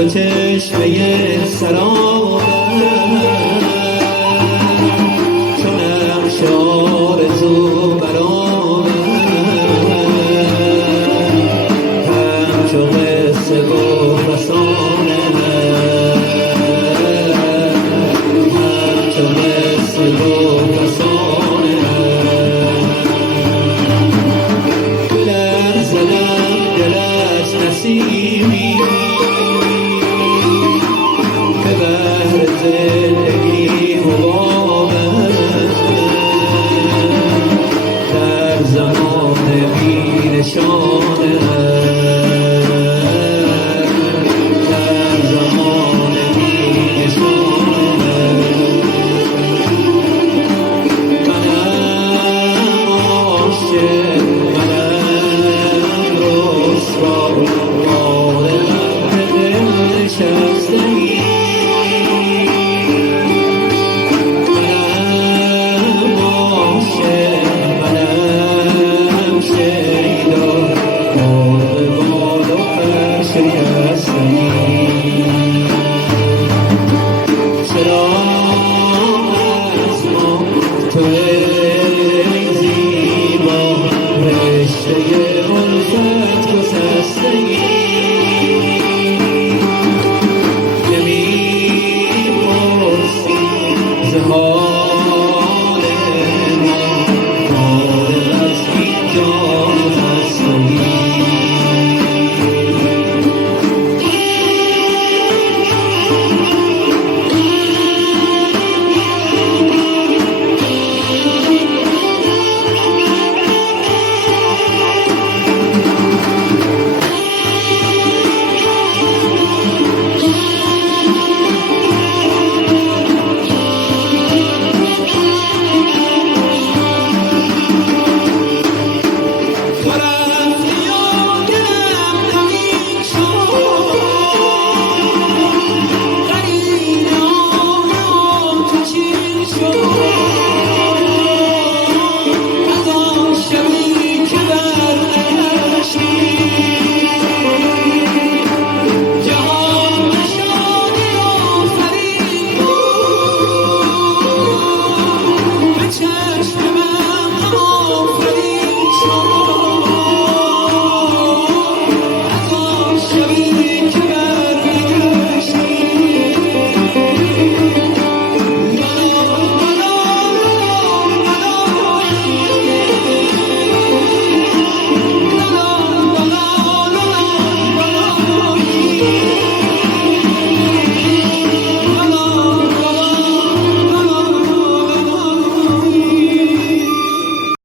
تو چشمه سرابم چو نقش آرزو برآمد همچو قصه و فسانه همچو قصه و فسانه بلرزدم دل از نسیمی که بهر زندگی حبابم در زمان بی نشانه در زمان بی نشانه منم عاشق منم رسوا عالم دل نشسته‌ای منم عاشق منم شیدا مرغ بال و پر شکسته‌ای